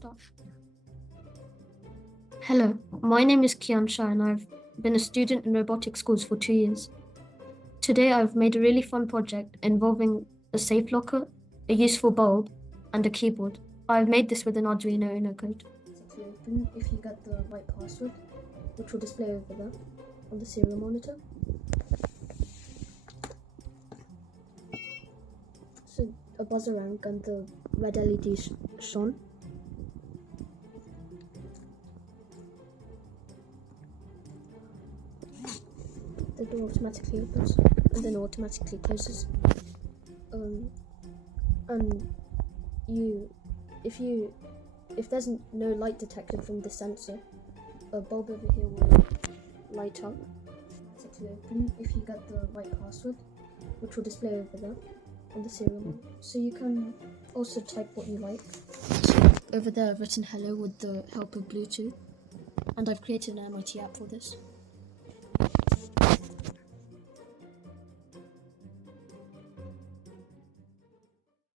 start. Hello, my name is Kiaan Shah and I've been a student in Roboticsschools for 2 years. Today I've made a really fun project involving a safe locker, a useful bulb, and a keyboard. I've made this with an Arduino Uno code. Successfully open if you get the right password, which will display over there on the serial monitor. So a buzzer rang and the red LED shone. The door automatically opens and then automatically closes. If there's no light detected from the sensor, a bulb over here will light up. Successfully open if you get the right password, which will display over there on the serial number. So you can also type what you like. So over there I've written hello with the help of Bluetooth, and I've created an MIT app for this.